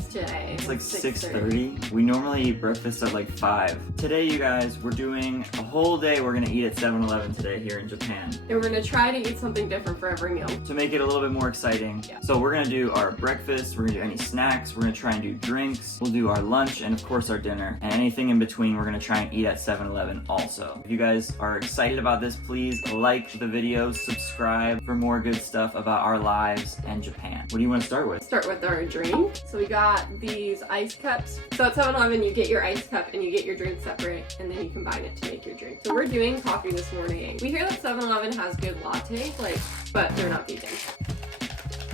breakfast today. It's like 6:30. We normally eat breakfast at like 5. Today, you guys, we're doing a whole day. We're gonna eat at 7-Eleven today here in Japan. And we're gonna try to eat something different for every meal. To make it a little bit more exciting. Yeah. So we're gonna do our breakfast, we're gonna do any snacks, we're gonna try and do drinks, we'll do our lunch, and of course our dinner. And anything in between, we're gonna try and eat at 7-Eleven also. If you guys are excited about this, please like the video, subscribe for more good stuff about our lives and Japan. What do you want to start with? Start with our drink. So we got these ice cups. So at 7-Eleven, you get your ice cup and you get your drink separate, and then you combine it to make your drink. So we're doing coffee this morning. We hear that 7-Eleven has good lattes, but they're not vegan.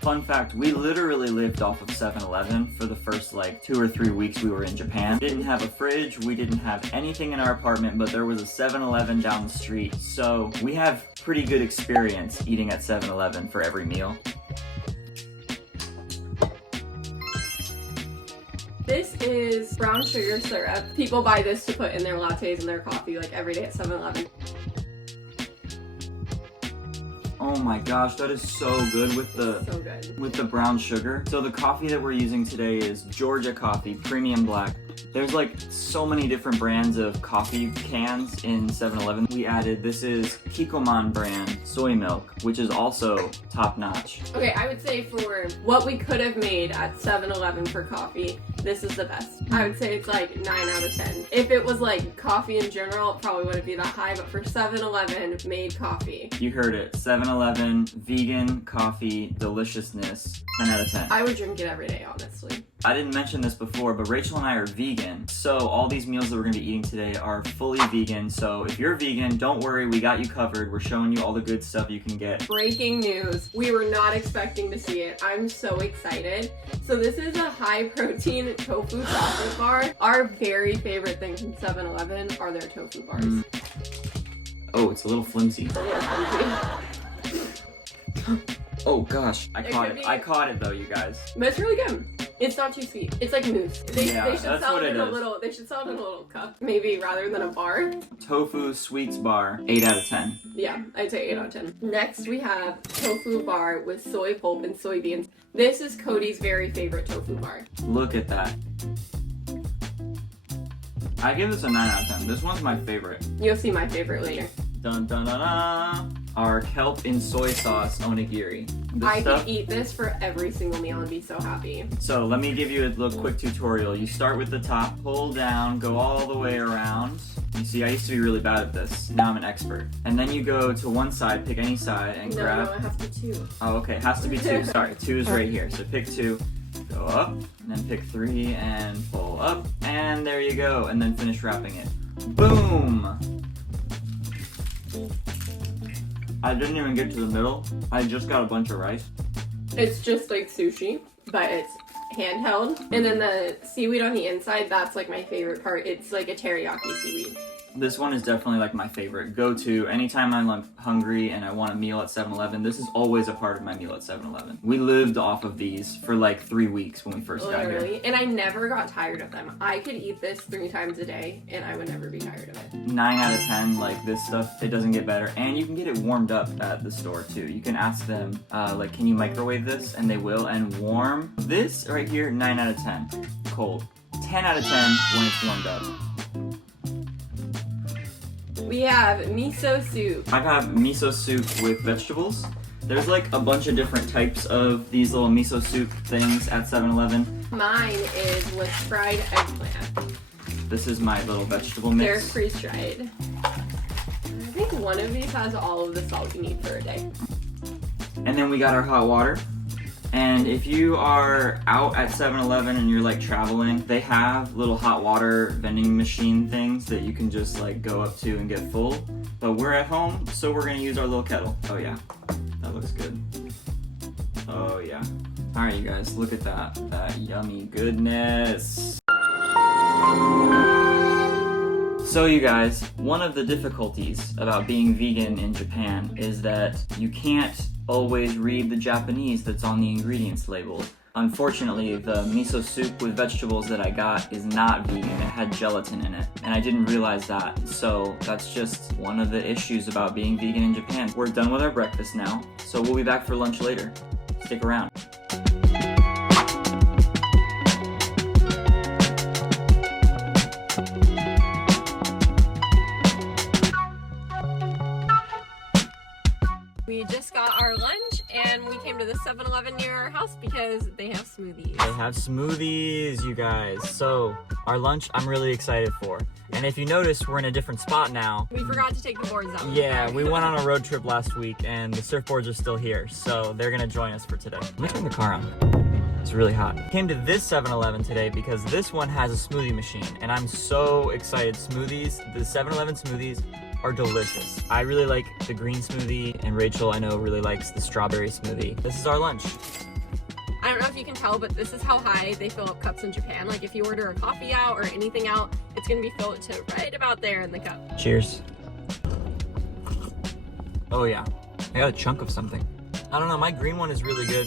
Fun fact, we literally lived off of 7-Eleven for the first 2 or 3 weeks we were in Japan. We didn't have a fridge, we didn't have anything in our apartment, but there was a 7-Eleven down the street. So we have pretty good experience eating at 7-Eleven for every meal. This is brown sugar syrup. People buy this to put in their lattes and their coffee every day at 7-Eleven. Oh my gosh, that is so good with the brown sugar. So the coffee that we're using today is Georgia Coffee Premium Black. There's so many different brands of coffee cans in 7-Eleven. We added, this is Kikkoman brand soy milk, which is also top notch. Okay, I would say for what we could have made at 7-Eleven for coffee, this is the best. I would say it's 9 out of 10. If it was coffee in general, it probably wouldn't be that high, but for 7-Eleven made coffee. You heard it, 7-Eleven vegan coffee deliciousness, 10 out of 10. I would drink it every day, honestly. I didn't mention this before, but Rachel and I are vegan. So all these meals that we're gonna be eating today are fully vegan. So if you're vegan, don't worry, we got you covered. We're showing you all the good stuff you can get. Breaking news. We were not expecting to see it. I'm so excited. So this is a high protein tofu chocolate bar. Our very favorite thing from 7-Eleven are their tofu bars. Oh, it's a little flimsy. Yeah, Oh gosh, I caught it though, you guys. but it's really good. It's not too sweet. It's like mousse. They should that's sell what it in it a is. little. They should sell it in a little cup, maybe rather than a bar. Tofu sweets bar, 8 out of 10. Yeah, I'd say 8 out of 10. Next, we have tofu bar with soy pulp and soybeans. This is Cody's very favorite tofu bar. Look at that. I give this a 9 out of 10. This one's my favorite. You'll see my favorite later. Dun dun dun dun. Our kelp in soy sauce onigiri. I could eat this for every single meal and be so happy. So let me give you a little quick tutorial. You start with the top, pull down, go all the way around. You see, I used to be really bad at this. Now I'm an expert. And then you go to one side, pick any side, and grab. No, it has to be 2. Oh, okay, it has to be 2. Sorry, 2 is right here. So pick 2, go up, and then pick 3 and pull up, and there you go. And then finish wrapping it. Boom! I didn't even get to the middle. I just got a bunch of rice. It's just like sushi, but it's handheld. And then the seaweed on the inside, that's my favorite part. It's like a teriyaki seaweed. This one is definitely my favorite go-to. Anytime I'm hungry and I want a meal at 7-Eleven, this is always a part of my meal at 7-Eleven. We lived off of these for 3 weeks when we first got here. And I never got tired of them. I could eat this 3 times a day and I would never be tired of it. 9 out of 10, this stuff, it doesn't get better. And you can get it warmed up at the store too. You can ask them, can you microwave this? And they will. And warm. This right here, 9 out of 10. Cold. 10 out of 10 when it's warmed up. We have miso soup. I got miso soup with vegetables. There's a bunch of different types of these little miso soup things at 7-Eleven. Mine is with fried eggplant. This is my little vegetable mix. They're freeze-dried. I think one of these has all of the salt you need for a day. And then we got our hot water. And if you are out at 7-Eleven and you're traveling, they have little hot water vending machine things that you can just go up to and get full. But we're at home, so we're gonna use our little kettle. Oh yeah, that looks good. Oh yeah. All right, you guys, look at that. That yummy goodness. So you guys, one of the difficulties about being vegan in Japan is that you can't always read the Japanese that's on the ingredients label. Unfortunately, the miso soup with vegetables that I got is not vegan. It had gelatin in it, and I didn't realize that. So that's just one of the issues about being vegan in Japan. We're done with our breakfast now, so we'll be back for lunch later. Stick around. to the 7-Eleven near our house because they have smoothies. They have smoothies, you guys. So our lunch I'm really excited for. And if you notice, we're in a different spot now. We forgot to take the boards out. Yeah, we went on a road trip last week and the surfboards are still here. So they're gonna join us for today. Let me turn the car on. It's really hot. Came to this 7-Eleven today because this one has a smoothie machine and I'm so excited. Smoothies, the 7-Eleven smoothies are delicious. I really like the green smoothie and Rachel I know really likes the strawberry smoothie. This is our lunch. I don't know if you can tell, but this is how high they fill up cups in Japan. Like if you order a coffee out or anything out, it's gonna be filled to right about there in the cup. Cheers. Oh yeah, I got a chunk of something. I don't know, my green one is really good.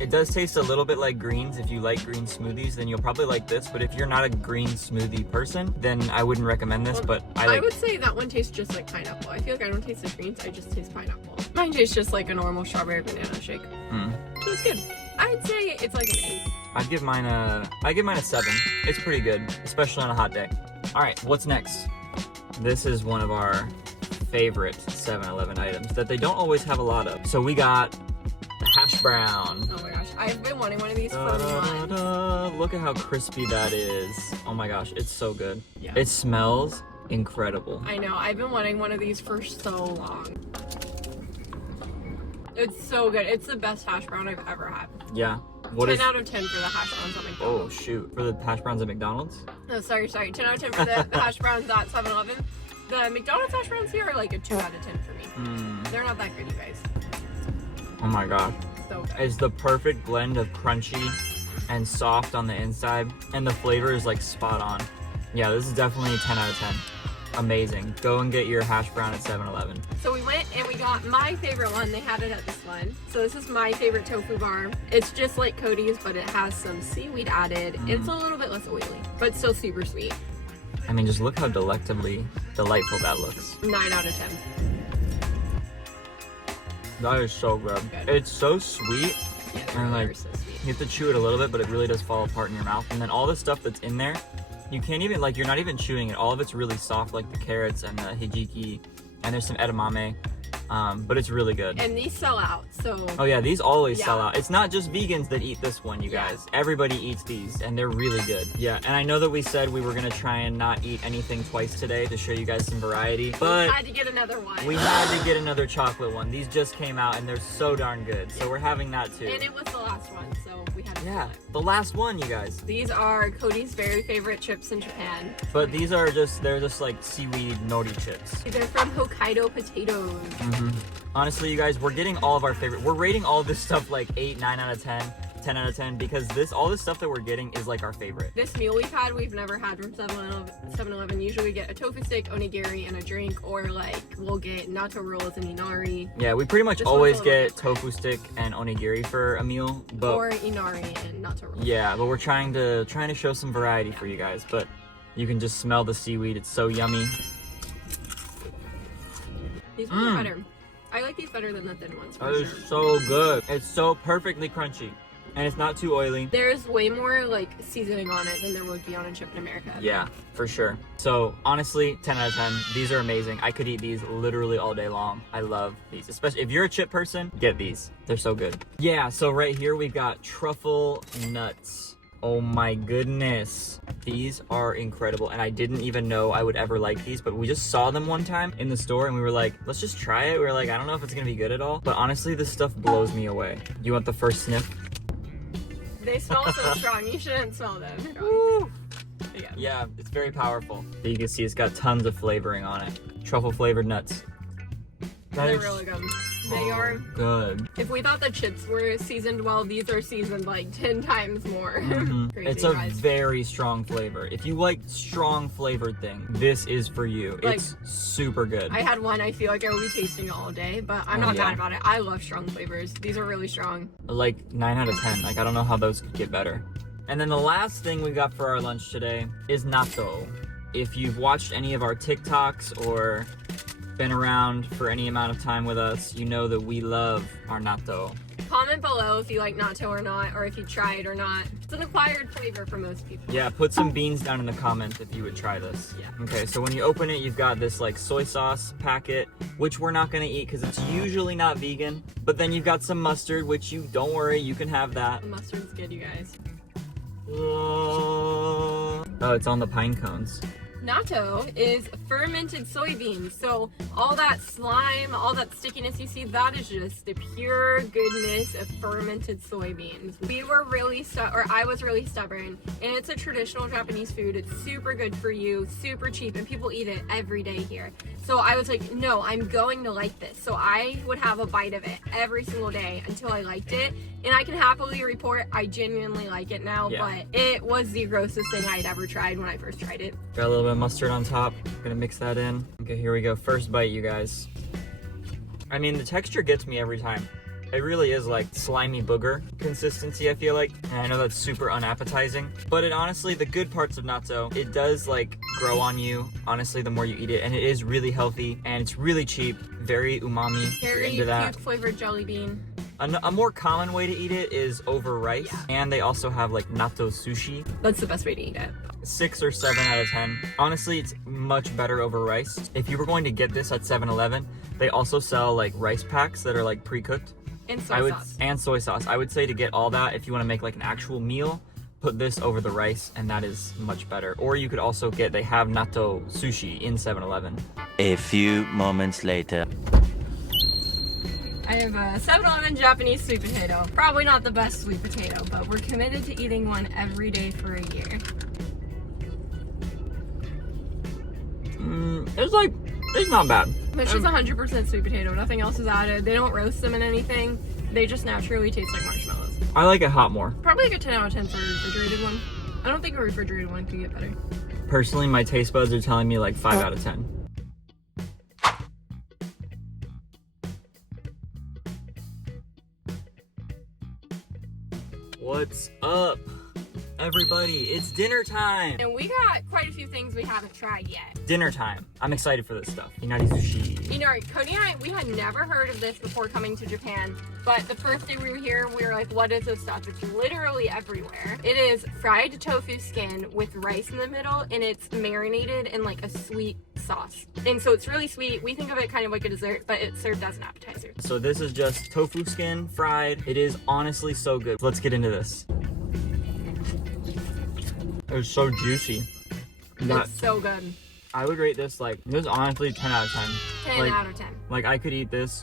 It does taste a little bit like greens. If you like green smoothies, then you'll probably like this. But if you're not a green smoothie person, then I wouldn't recommend this. But I would say that one tastes just like pineapple. I feel like I don't taste the greens, I just taste pineapple. Mine tastes just like a normal strawberry banana shake. So it's good. I'd say it's like an 8. I'd give mine a 7. It's pretty good, especially on a hot day. All right, what's next? This is one of our favorite 7-Eleven items that they don't always have a lot of. So we got the hash brown. Oh my gosh, I've been wanting one of these for months. Look at how crispy that is. Oh my gosh, it's so good. Yeah. It smells incredible. I know, I've been wanting one of these for so long. It's so good. It's the best hash brown I've ever had. Yeah. 10 out of 10 for the hash browns at McDonald's. Oh shoot, for the hash browns at McDonald's? No, sorry. 10 out of 10 for the hash browns at 7-Eleven. The McDonald's hash browns here are like a 2 out of 10 for me. They're not that good, you guys. Oh my gosh. So good. It's the perfect blend of crunchy and soft on the inside, and the flavor is like spot on. Yeah, this is definitely a 10 out of 10. Amazing. Go and get your hash brown at 7-Eleven. So we went and we got my favorite one. They had it at this one. So this is my favorite tofu bar. It's just like Cody's, but it has some seaweed added. It's a little bit less oily, but still super sweet. I mean, just look how delectably delightful that looks. 9 out of 10. That is so good. It's so sweet. Yeah, And they're like, so sweet. you have to chew it a little bit, but it really does fall apart in your mouth. And then all the stuff that's in there, you can't even, like, you're not even chewing it. All of it's really soft, like the carrots and the hijiki, and there's some edamame. But it's really good. And these sell out, so... Oh yeah, these always sell Yeah. out. It's not just vegans that eat this one, you guys. Everybody eats these, and they're really good. Yeah, and I know that we said we were gonna try and not eat anything twice today to show you guys some variety, but we had to get another one. we had to get another chocolate one. These just came out, and they're so darn good. So we're having that too. And it was the last one, so we had to Yeah, fill it. the last one, you guys. These are Cody's very favorite chips in Japan. But these are they're just like seaweed nori chips. They're from Hokkaido potatoes. Honestly, you guys, we're getting all of our favorite. We're rating all this stuff like 8, 9 out of 10, 10 out of 10 because all this stuff that we're getting is like our favorite. This meal we've never had from 7-Eleven. Usually we get a tofu stick, onigiri, and a drink, or like we'll get natto rolls and inari. Yeah, we pretty much This always one's a little get tofu stick and onigiri for a meal, but Or inari and natto rolls. yeah, but we're trying to show some variety for you guys. But you can just smell the seaweed; it's so yummy. These ones are better. I like these better than the thin ones for That is sure. so good. It's so perfectly crunchy, and it's not too oily. There's way more like seasoning on it than there would be on a chip in America. Yeah, for sure. So honestly, 10 out of 10. These are amazing. I could eat these literally all day long. I love these. Especially if you're a chip person, get these. They're so good. Yeah, so right here we've got truffle nuts. Oh my goodness. These are incredible. And I didn't even know I would ever like these, but we just saw them one time in the store and we were like, let's just try it. We were like, I don't know if it's gonna be good at all. But honestly, this stuff blows me away. You want the first sniff? They smell so strong. You shouldn't smell them. Woo! Yeah. Yeah, it's very powerful. You can see it's got tons of flavoring on it. Truffle flavored nuts. They're really good. They are good. If we thought the chips were seasoned well, these are seasoned like 10 times more. Crazy, It's a guys. very strong flavor. If you like strong flavored things, this is for you. Like, it's super good. I had one, I feel like I will be tasting it all day, but I'm not yeah. mad about it. I love strong flavors. These are really strong. Like 9 out of 10. Like I don't know how those could get better. And then the last thing we got for our lunch today is natto. If you've watched any of our TikToks or been around for any amount of time with us, you know that we love our natto. Comment below if you like natto or not, or if you try it or not. It's an acquired flavor for most people. Yeah, put some beans down in the comments if you would try this. Yeah. Okay, so when you open it, you've got this like soy sauce packet, which we're not gonna eat because it's usually not vegan. But then you've got some mustard, which you, don't worry, you can have that. The mustard's good, you guys. Oh, it's on the pine cones. Natto is fermented soybeans, so all that slime, all that stickiness you see, that is just the pure goodness of fermented soybeans. I was really stubborn, and it's a traditional Japanese food. It's super good for you, super cheap, and people eat it every day here. So I was like, no, I'm going to like this. So I would have a bite of it every single day until I liked it, and I can happily report I genuinely like it now, but it was the grossest thing I'd ever tried when I first tried it. Got a little bit of mustard on top. Gonna mix that in. Okay, here we go. First bite, you guys. I mean, the texture gets me every time. It really is like slimy booger consistency, I feel like. And I know that's super unappetizing, but it honestly, the good parts of natto, it does like grow on you, honestly, the more you eat it. And it is really healthy and it's really cheap, very umami. Very into that. puke flavored jelly bean. A more common way to eat it is over rice. And they also have like natto sushi. That's the best way to eat it. 6 or 7 out of 10. Honestly, it's much better over rice. If you were going to get this at 7-Eleven, they also sell like rice packs that are like pre-cooked. And soy sauce. And soy sauce. I would say to get all that, if you want to make like an actual meal, put this over the rice and that is much better. Or you could also they have natto sushi in 7-Eleven. A few moments later. I have a 7-Eleven Japanese sweet potato. Probably not the best sweet potato, but we're committed to eating one every day for a year. It's not bad. It's just 100% sweet potato. Nothing else is added. They don't roast them in anything. They just naturally taste like marshmallows. I like it hot more. Probably like a 10 out of 10 for a refrigerated one. I don't think a refrigerated one could get better. Personally, my taste buds are telling me like 5 out of 10. What's up, everybody? It's dinner time. And we got quite a few things we haven't tried yet. Dinner time. I'm excited for this stuff. Inari sushi. You know, Cody and I, we had never heard of this before coming to Japan, but the first day we were here, we were like, what is this stuff? It's literally everywhere. It is fried tofu skin with rice in the middle, and it's marinated in like a sweet sauce. And so it's really sweet. We think of it kind of like a dessert, but it's served as an appetizer. So this is just tofu skin fried. It is honestly so good. Let's get into this. It's so juicy. It's so good. I would rate this like, this is honestly 10 out of 10. 10 out of 10. Like I could eat this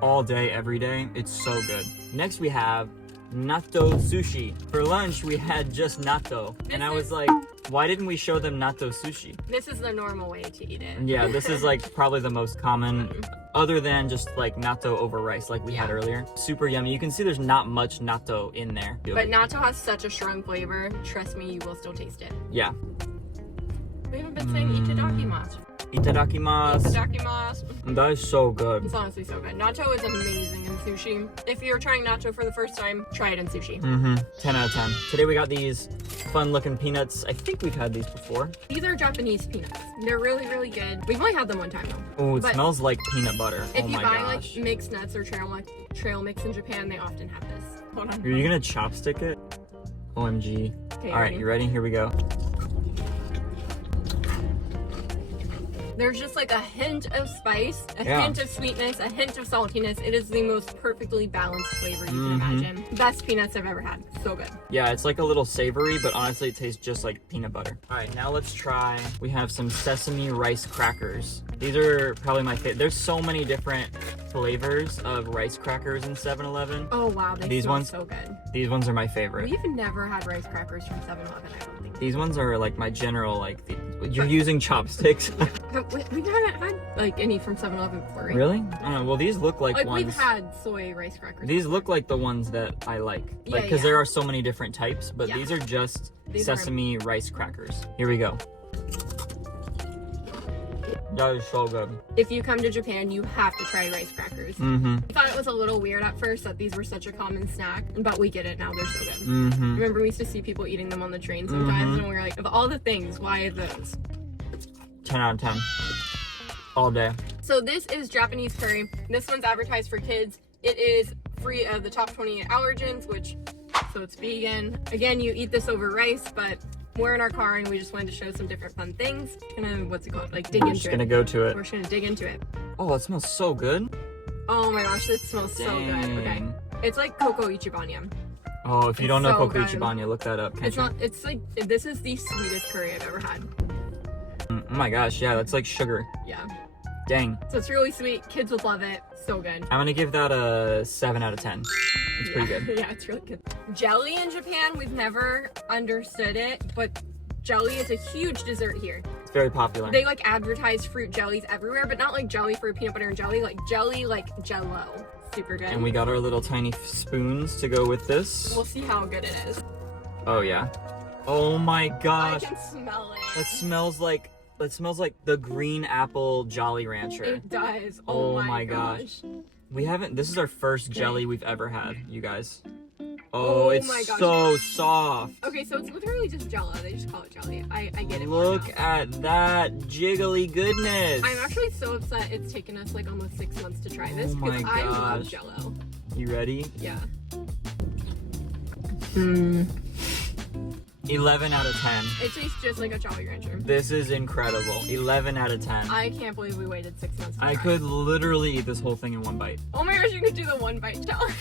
all day, every day. It's so good. Next we have natto sushi. For lunch, we had just natto. And I was like, why didn't we show them natto sushi? This is the normal way to eat it. Yeah, this is like probably the most common, other than just like natto over rice like we had earlier. Super yummy. You can see there's not much natto in there. But natto has such a strong flavor. Trust me, you will still taste it. Yeah. We haven't been saying itadakimasu. Itadakimasu. Itadakimasu. That is so good. It's honestly so good. Natto is amazing in sushi. If you're trying natto for the first time, try it in sushi. 10 out of 10. Today we got these fun looking peanuts. I think we've had these before. These are Japanese peanuts. They're really, really good. We've only had them one time though. Oh, it smells like peanut butter. If oh you my buy gosh. like mixed nuts or trail mix in Japan, they often have this. Hold on. Are you gonna chopstick it? OMG. Okay, all right, you ready? Here we go. There's just like a hint of spice, a hint of sweetness, a hint of saltiness. It is the most perfectly balanced flavor you can imagine. Best peanuts I've ever had. So good. Yeah, it's like a little savory, but honestly it tastes just like peanut butter. All right, now let's try. We have some sesame rice crackers. These are probably my favorite. There's so many different flavors of rice crackers in 7-Eleven. Oh wow, they smell so good. These ones are my favorite. We've never had rice crackers from 7-Eleven, I don't think. These ones are like my general, like, you're using chopsticks. We haven't had like any from 7-Eleven before, right? Really? I don't know. Well, these look like ones. We've had soy rice crackers. These look like the ones that I like. Like, because there are so many different types, but these are just sesame rice crackers. Here we go. That is so good. If you come to Japan, you have to try rice crackers. I thought it was a little weird at first that these were such a common snack, but we get it now. They're so good. Remember, we used to see people eating them on the train sometimes, and we were like, of all the things, why those? 10 out of 10. All day. So this is Japanese curry. This one's advertised for kids. It is free of the top 28 allergens, so it's vegan. Again, you eat this over rice, but we're in our car and we just wanted to show some different fun things. What's it called? Like dig into it. We're just gonna go to it. We're just gonna dig into it. Oh, it smells so good. Oh my gosh, it smells so good. Okay. It's like Coco Ichibanya. Oh, if you don't know so Coco good. Ichibanya, look that up. It's like, this is the sweetest curry I've ever had. Oh my gosh, yeah, that's like sugar. Yeah. Dang. So it's really sweet. Kids would love it. So good. I'm gonna give that a 7 out of 10. It's pretty good. Yeah, it's really good. Jelly in Japan, we've never understood it, but jelly is a huge dessert here. It's very popular. They like advertise fruit jellies everywhere, but not like jelly for peanut butter and jelly, like jelly like Jello. Super good. And we got our little tiny spoons to go with this. We'll see how good it is. Oh yeah. Oh my gosh. I can smell it. That smells like the green apple Jolly Rancher. It does. Oh my gosh. This is our first jelly we've ever had, you guys. Oh, it's my gosh. so soft. Okay, so it's literally just Jello. They just call it jelly. I get it. Look at that jiggly goodness. I'm actually so upset it's taken us like almost 6 months to try this because I love Jello. You ready? Yeah. 11 out of 10. It tastes just like a Jolly Rancher. This is incredible. 11 out of 10. I can't believe we waited 6 months to I try. could literally eat this whole thing in one bite. Oh my gosh, you could do the one bite challenge.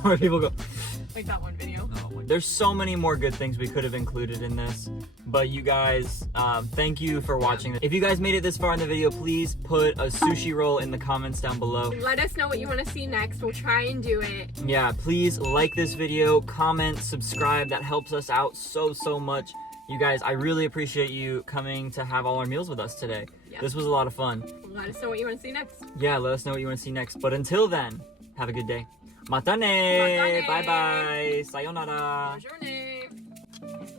Where people go, like that one video. oh, there's so many more good things we could have included in this. But you guys, thank you for watching. If you guys made it this far in the video, please put a sushi roll in the comments down below. Let us know what you want to see next. We'll try and do it. Yeah, please like this video, comment, subscribe. That helps us out so much. You guys, I really appreciate you coming to have all our meals with us today. Yeah. This was a lot of fun. Let us know what you want to see next. Yeah, let us know what you want to see next. But until then, have a good day. Mata ne! Mata ne! Bye bye! Sayonara! Bonjour.